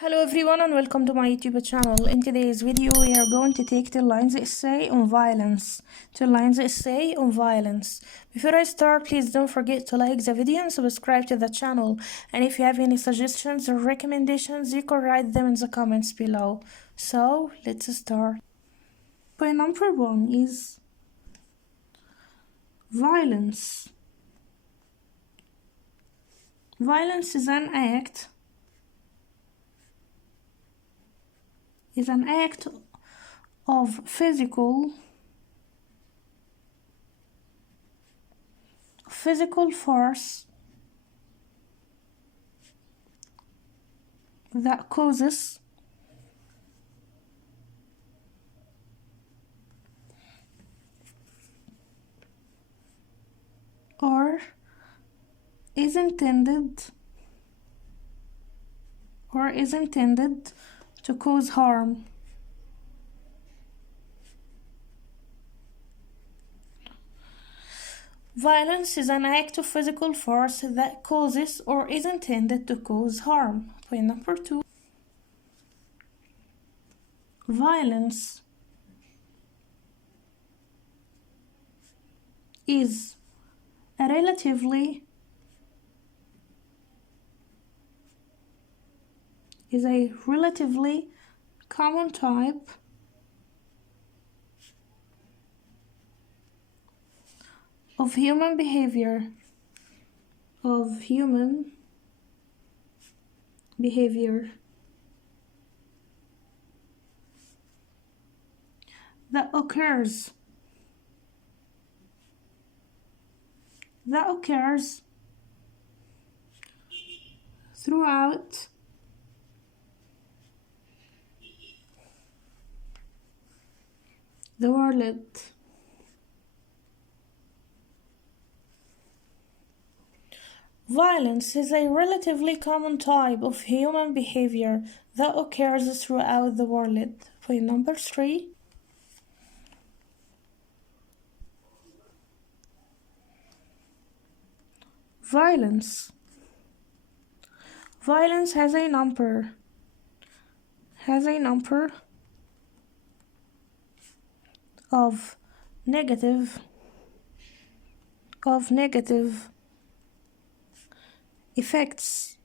Hello everyone and welcome to my YouTube channel. In today's video we are going to take 10 lines essay on violence. 10 lines essay on violence. Before I start, please don't forget to like the video and subscribe to the channel. And if you have any suggestions or recommendations, you can write them in the comments below. So let's start. Point number 1 is violence. Violence is an act of physical force that causes or is intended to cause harm. Violence is an act of physical force that causes or is intended to cause harm. Point number 2. Violence is a relatively common type of human behavior that occurs throughout the world. Violence is a relatively common type of human behavior that occurs throughout the world. Point number 3. Violence has a number of negative effects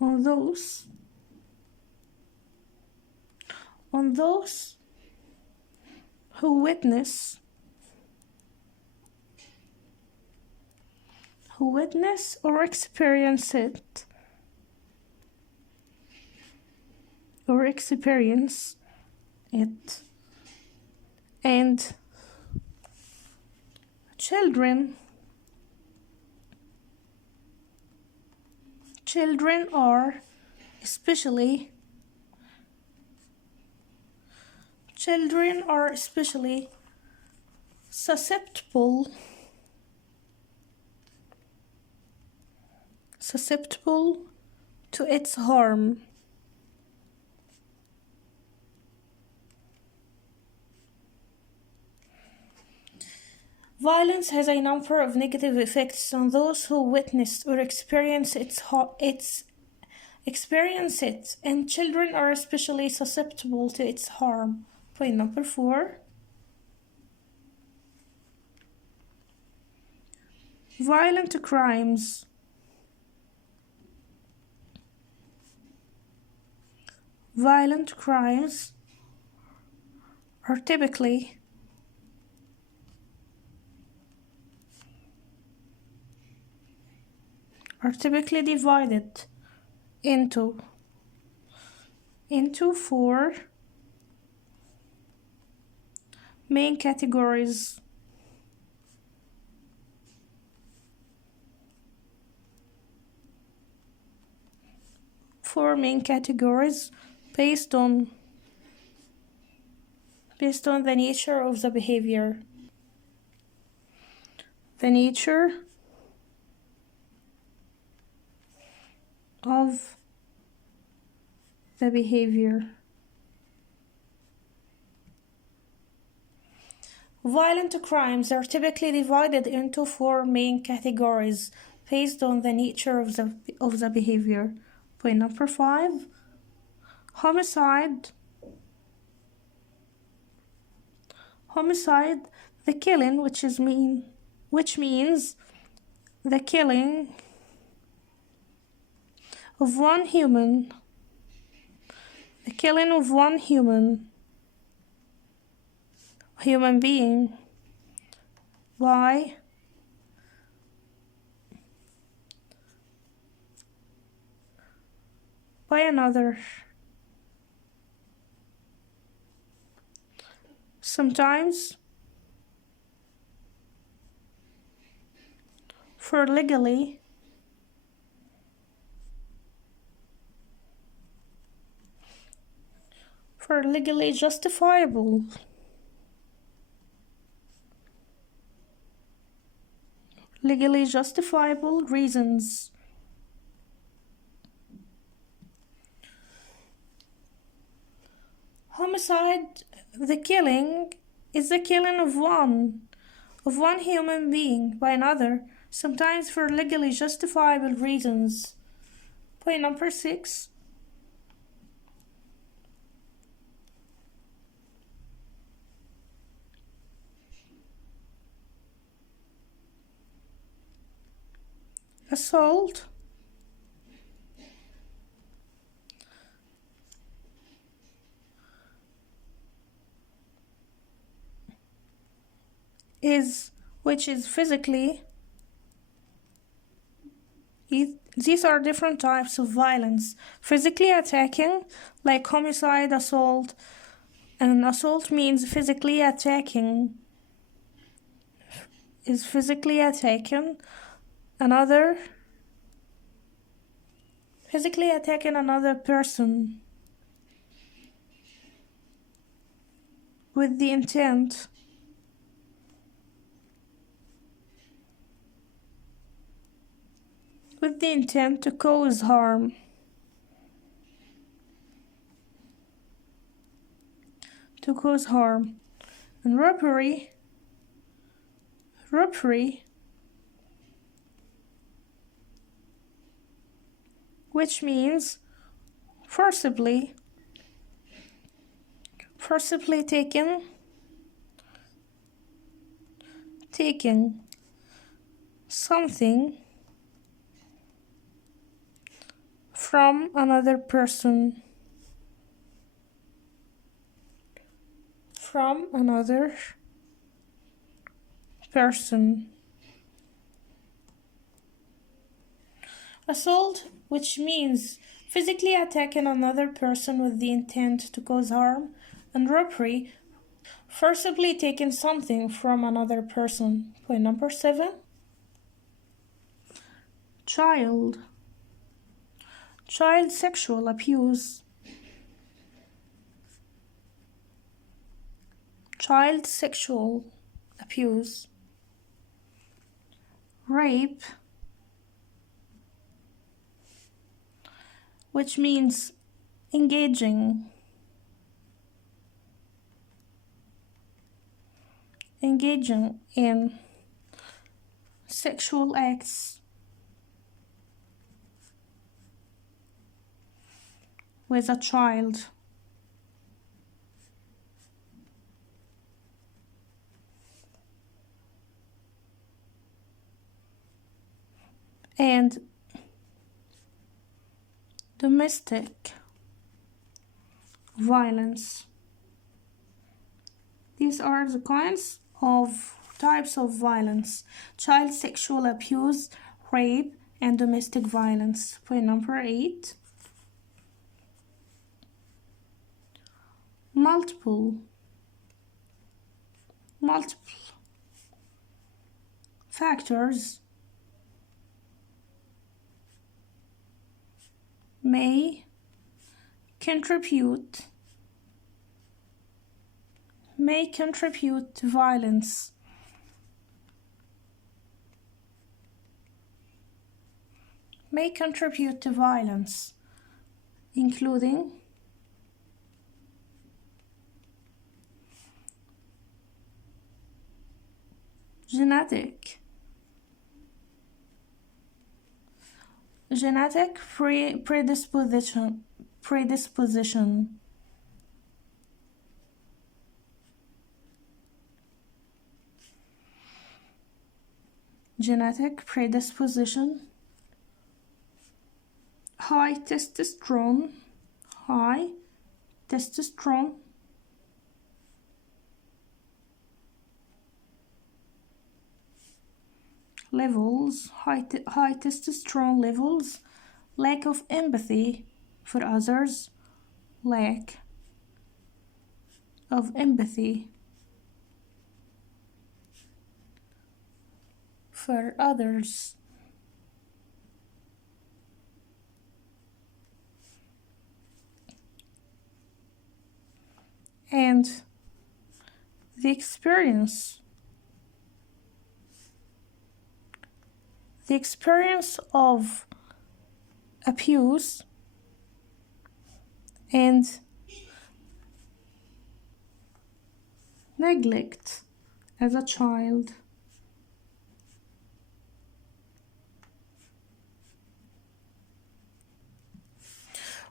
on those who witness or experience it and children are especially susceptible to its harm. Violence has a number of negative effects on those who witness or experience it, and children are especially susceptible to its harm. Point number 4. Violent crimes are typically divided into 4 main categories. Based on the nature of the behavior. The nature of the behavior. Violent crimes are typically divided into four main categories based on the nature of the behavior. Point number 5, homicide. Homicide, the killing, which means the killing of one human, human being by another. Sometimes for legally justifiable reasons. Homicide, the killing, is the killing of one human being by another, sometimes for legally justifiable reasons. Point number 6, assault. Which is physically. These are different types of violence. Physically attacking, like homicide, assault. And assault means physically attacking. Is physically attacking another person with the intent to cause harm. And robbery, which means forcibly taking something from another person. Assault, which means physically attacking another person with the intent to cause harm, and robbery, forcibly taking something from another person. Point number 7, child sexual abuse. Rape, which means engaging in sexual acts with a child. And domestic violence. These are the types of violence: child sexual abuse, rape, and domestic violence. Point number 8, multiple factors may contribute to violence. Including genetic, genetic predisposition, genetic predisposition, high testosterone levels, high testosterone levels, lack of empathy for others, lack of empathy for others, and the experience of abuse and neglect as a child.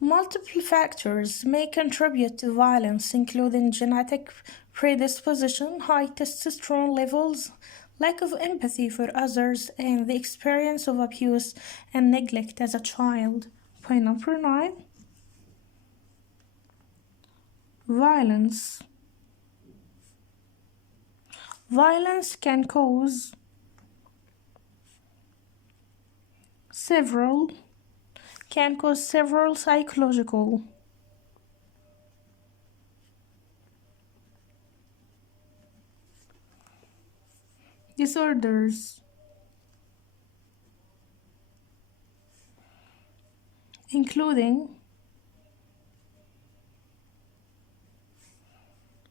Multiple factors may contribute to violence, including genetic predisposition, high testosterone levels, lack of empathy for others, and the experience of abuse and neglect as a child. Point number 9. Violence. Violence can cause several psychological disorders, including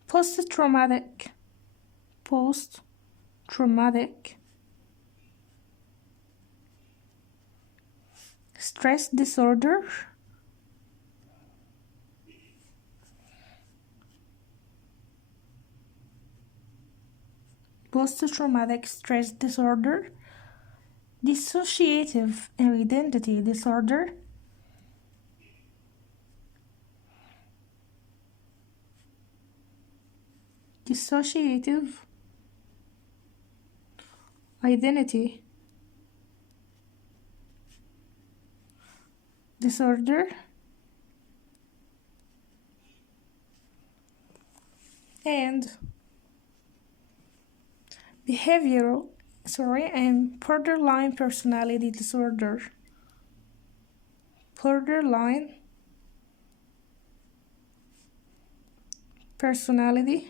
post-traumatic stress disorder, post-traumatic stress disorder, dissociative identity disorder, dissociative identity disorder, and borderline personality disorder. Borderline personality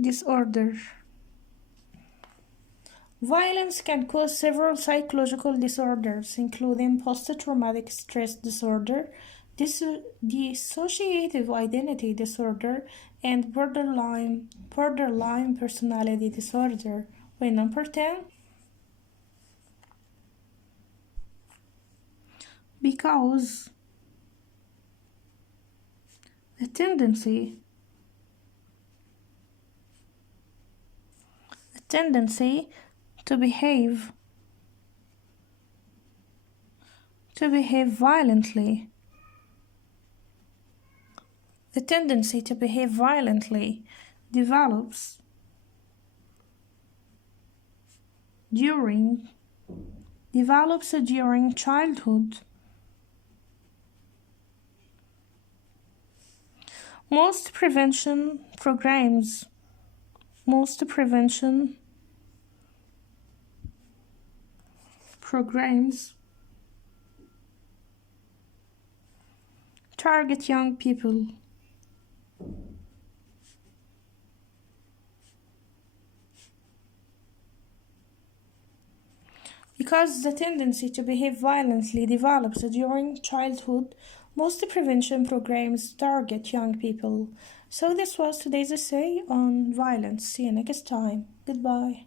disorder. Violence can cause several psychological disorders, including post-traumatic stress disorder, dissociative identity disorder, and borderline personality disorder. Point number 10. Because the tendency to behave violently. The tendency to behave violently develops during childhood. Most prevention programs target young people. Because the tendency to behave violently develops during childhood, most prevention programs target young people. So this was today's essay on violence. See you next time. Goodbye.